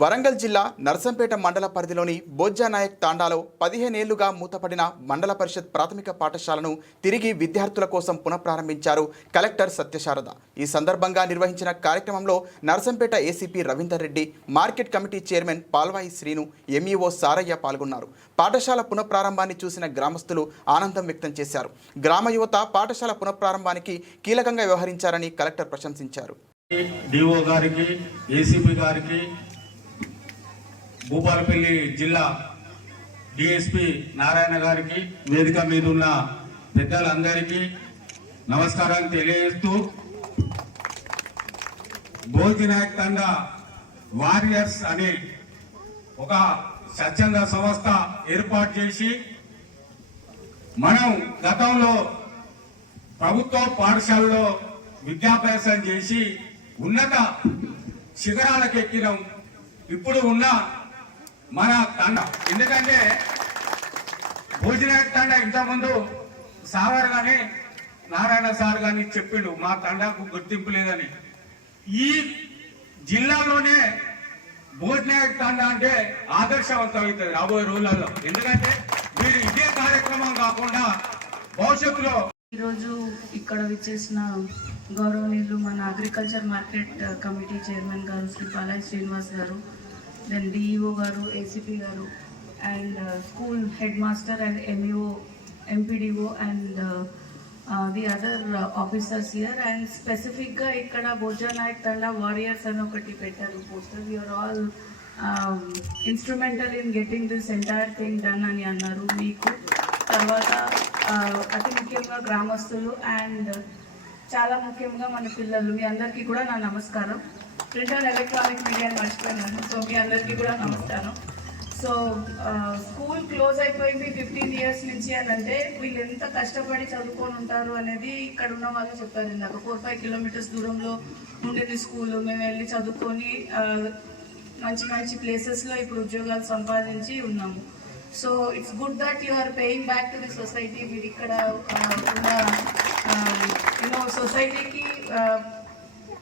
వరంగల్ జిల్లా నర్సంపేట మండల పరిధిలోని బొజ్జానాయక్ తాండాలో పదిహేనేళ్ళుగా మూతపడిన మండల పరిషత్ ప్రాథమిక పాఠశాలను తిరిగి విద్యార్థుల కోసం పునఃప్రారంభించారు కలెక్టర్ సత్యశారద. ఈ సందర్భంగా నిర్వహించిన కార్యక్రమంలో Narsampet ACP Ravinder Reddy market committee chairman Palvai Srinu MEO Saraiah పాల్గొన్నారు. పాఠశాల పునఃప్రారంభాన్ని చూసిన గ్రామస్తులు ఆనందం వ్యక్తం చేశారు. గ్రామ యువత పాఠశాల పునఃప్రారంభానికి కీలకంగా వ్యవహరించారని కలెక్టర్ ప్రశంసించారు. డిఓ గారికి ఏసీపీ గారికి భూపాలపల్లి జిల్లా డిఎస్పి నారాయణ గారికి వేదిక మీద ఉన్న పెద్దలందరికీ నమస్కారాలు తెలియజేస్తూ భోజనాయక్ వారియర్స్ అనే ఒక స్వచ్ఛంద సంస్థ ఏర్పాటు చేసి మనం గతంలో ప్రభుత్వ పాఠశాలలో విద్యాభ్యాసం చేసి ఉన్నత శిఖరాలకు ఎక్కినాం ఇప్పుడు ఉన్న మన తండ. ఎందుకంటే భోజనాయక తండ ఇంతకుముందు సావర్ గాని నారాయణ సార్ గాని చెప్పిండు మా తండాకు గుర్తింపు లేదని. ఈ జిల్లాలోనే భోజనాయక తండ అంటే ఆదర్శవంతం అవుతుంది రాబోయే రోజులలో. ఎందుకంటే మీరు ఇదే కార్యక్రమం కాకుండా భవిష్యత్తులో ఈరోజు ఇక్కడ విచ్చేసిన గౌరవనీయులు మన అగ్రికల్చర్ మార్కెట్ కమిటీ చైర్మన్ గారు Shri Balaiah Srinivas garu then DEO garu ACP garu and school head master and MEO MPDO and the other officers here and స్పెసిఫిక్గా ఇక్కడ భోజనాయక్ నాయక్ తండా వారియర్స్ అని ఒకటి పెట్టారు. Poster you're all instrumental in getting this entire thing done అని అన్నారు. మీకు తర్వాత uh, అతి ముఖ్యంగా గ్రామస్తులు అండ్ uh, చాలా ముఖ్యంగా మన పిల్లలు. మీ అందరికీ కూడా నా నమస్కారం. ప్రింట్ ఎలక్ట్రానిక్ మీడియాని మర్చిపోయినాను సో మీ అందరికీ కూడా నమస్కారం. సో స్కూల్ క్లోజ్ అయిపోయింది ఫిఫ్టీన్ ఇయర్స్ నుంచి అని అంటే వీళ్ళు ఎంత కష్టపడి చదువుకొని ఉంటారు అనేది ఇక్కడ ఉన్న వాళ్ళు చెప్పారు ఇందాక. ఫోర్ ఫైవ్ కిలోమీటర్స్ దూరంలో ఉండేది స్కూల్ మేము వెళ్ళి చదువుకొని మంచి మంచి ప్లేసెస్లో ఇప్పుడు ఉద్యోగాలు సంపాదించి ఉన్నాము. So it's good that you are paying back to the society మీరు ఇక్కడ ఉన్న యూనో సొసైటీకి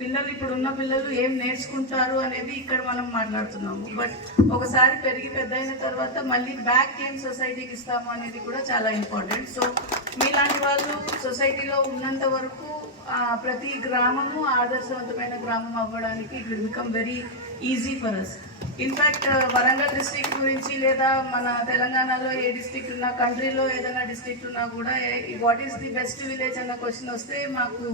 పిల్లలు ఇప్పుడు ఉన్న పిల్లలు ఏం నేర్చుకుంటారు అనేది ఇక్కడ మనం మాట్లాడుతున్నాము. బట్ ఒకసారి పెరిగి పెద్ద అయిన తర్వాత మళ్ళీ బ్యాక్ ఏం సొసైటీకి ఇస్తాము అనేది కూడా చాలా ఇంపార్టెంట్ సో మీలాంటి వాళ్ళు సొసైటీలో ఉన్నంత వరకు ప్రతి గ్రామము ఆదర్శవంతమైన గ్రామం అవ్వడానికి it will become very easy for us in fact Warangal district గురించి లేదా మన తెలంగాణలో ఏ డిస్ట్రిక్ట్ ఉన్నా కంట్రీలో ఏదైనా డిస్ట్రిక్ట్ ఉన్నా కూడా what is the best village అన్న క్వశ్చన్ వస్తే మాకు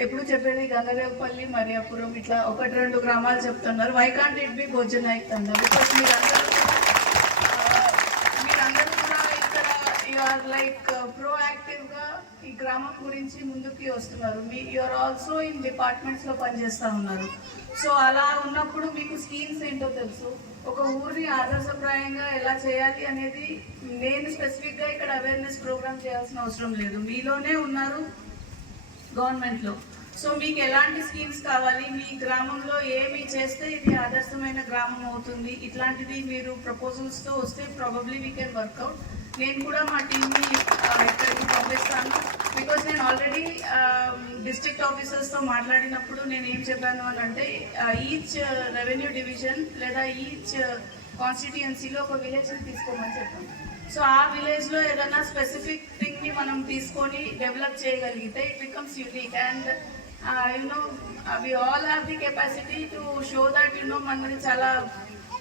ఎప్పుడు చెప్పేది గంగదేవపల్లి మరియాపురం ఇట్లా ఒకటి రెండు గ్రామాలు చెప్తున్నారు. Why can't it be Bhojanayak Thanda because మీరందరూ మీరందరూ కూడా ఇక్కడ యూఆర్ లైక్ ప్రోయాక్టివ్గా ఈ గ్రామం గురించి ముందుకి వస్తున్నారు. మీ యూఆర్ ఆల్సో ఇన్ డిపార్ట్మెంట్స్లో పనిచేస్తూ ఉన్నారు. సో అలా ఉన్నప్పుడు మీకు స్కీమ్స్ ఏంటో తెలుసు? ఒక ఊరిని ఆదర్శప్రాయంగా ఎలా చేయాలి అనేది నేను స్పెసిఫిక్గా ఇక్కడ అవేర్నెస్ ప్రోగ్రామ్ చేయాల్సిన అవసరం లేదు. మీలోనే ఉన్నారు. గవర్నమెంట్లో. సో మీకు ఎలాంటి స్కీమ్స్ కావాలి? మీ గ్రామంలో ఏమి చేస్తే ఇది ఆదర్శమైన గ్రామం అవుతుంది? ఇట్లాంటిది మీరు ప్రపోజల్స్తో వస్తే ప్రాబబ్లీ వీ కెన్ వర్కౌట్ నేను కూడా మా టీమ్ని ఇక్కడికి పంపిస్తాను. బికాస్ నేను ఆల్రెడీ డిస్ట్రిక్ట్ ఆఫీసర్స్తో మాట్లాడినప్పుడు నేను ఏం చెప్పాను అని అంటే ఈచ్ రెవెన్యూ డివిజన్ లేదా ఈచ్ కాన్స్టిట్యుయెన్సీలో ఒక విలేజ్ని తీసుకోమని చెప్పాం. సో ఆ విలేజ్లో ఏదైనా స్పెసిఫిక్ థింగ్ని మనం తీసుకొని డెవలప్ చేయగలిగితే it becomes unique and you know we all have the capacity to show that you know మనది చాలా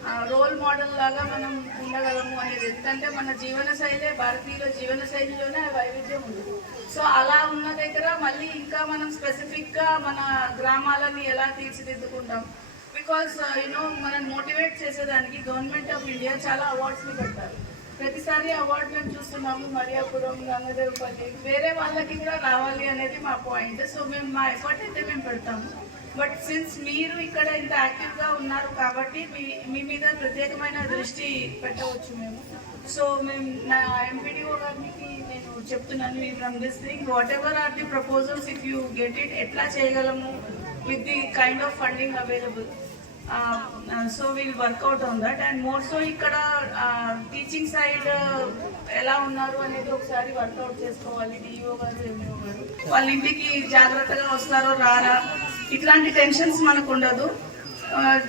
uh, రోల్ మోడల్ లాగా మనం ఉండగలము అనేది ఎందుకంటే మన జీవన శైలే భారతీయుల జీవన శైలిలోనే ఆ వైవిధ్యం ఉంది. సో అలా ఉన్న దగ్గర మళ్ళీ ఇంకా మనం స్పెసిఫిక్గా మన గ్రామాలని ఎలా తీర్చిదిద్దుకుంటాం? బికాస్ యూనో మనం మోటివేట్ చేసేదానికి గవర్నమెంట్ ఆఫ్ ఇండియా చాలా అవార్డ్స్ని పెడతారు. ప్రతిసారి అవార్డు మేము చూస్తున్నాము మరియాపురం గంగదేవపల్లి వేరే వాళ్ళకి కూడా రావాలి అనేది మా పాయింట్ సో మేము మా ఎఫర్ట్ అయితే మేము పెడతాము. బట్ సిన్స్ మీరు ఇక్కడ ఇంత యాక్టివ్గా ఉన్నారు కాబట్టి మీ మీ మీద ప్రత్యేకమైన దృష్టి పెట్టవచ్చు మేము. సో మేము నా ఎంపీడీఓ గారికి నేను చెప్తున్నాను from this thing whatever are the proposals if you get it ఎట్లా చేయగలము with the kind of funding available so will work out on that and more so ఇక్కడ టీచింగ్ సైడ్ ఎలా ఉన్నారు అనేది ఒకసారి వర్కౌట్ చేసుకోవాలి. డిఈఓ గారు ఎంఈఓ గారు. వాళ్ళ ఇంటికి జాగ్రత్తగా వస్తారో రారా? ఇట్లాంటి టెన్షన్స్ మనకు ఉండదు.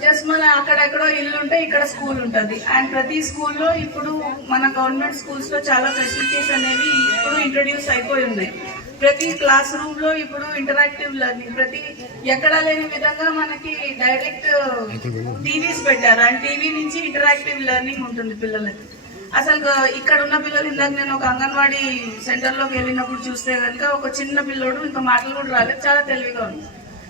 జస్ట్ మన అక్కడెక్కడో ఇల్లు ఉంటే ఇక్కడ స్కూల్ ఉంటుంది. అండ్ ప్రతి స్కూల్లో ఇప్పుడు మన గవర్నమెంట్ స్కూల్స్లో చాలా ఫెసిలిటీస్ అనేవి ఇప్పుడు ఇంట్రడ్యూస్ అయిపోయి ఉన్నాయి. ప్రతి క్లాస్ రూమ్లో ఇప్పుడు ఇంటరాక్టివ్ లెర్నింగ్ ప్రతి ఎక్కడా లేని విధంగా మనకి డైరెక్ట్ టీవీస్ పెట్టారు. అండ్ టీవీ నుంచి ఇంటరాక్టివ్ లెర్నింగ్ ఉంటుంది పిల్లలకి. అసలు ఇక్కడ ఉన్న పిల్లలు ఇందాక నేను ఒక అంగన్వాడీ సెంటర్లోకి వెళ్ళినప్పుడు చూస్తే కనుక ఒక చిన్న పిల్లోడు ఇంకా మాటలు కూడా రాలేదు చాలా తెలివిగా ఉంది.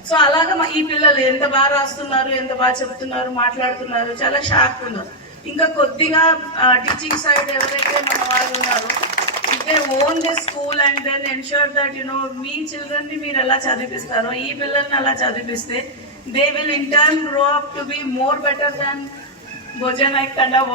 సో అలాగా మా- ఈ పిల్లలు ఎంత బాగా రాస్తున్నారు ఎంత బాగా చెప్తున్నారు మాట్లాడుతున్నారు చాలా షార్ప్ ఉన్నారు. ఇంకా కొద్దిగా టీచింగ్ సైడ్ ఎవరైతే మన వాళ్ళు ఉన్నారో they own the school and then ensure that you know మీ చిల్డ్రన్ని మీరు ఎలా చదివిస్తారో ఈ పిల్లల్ని అలా చదివిస్తే they will in turn grow up to be more better than Bhojan I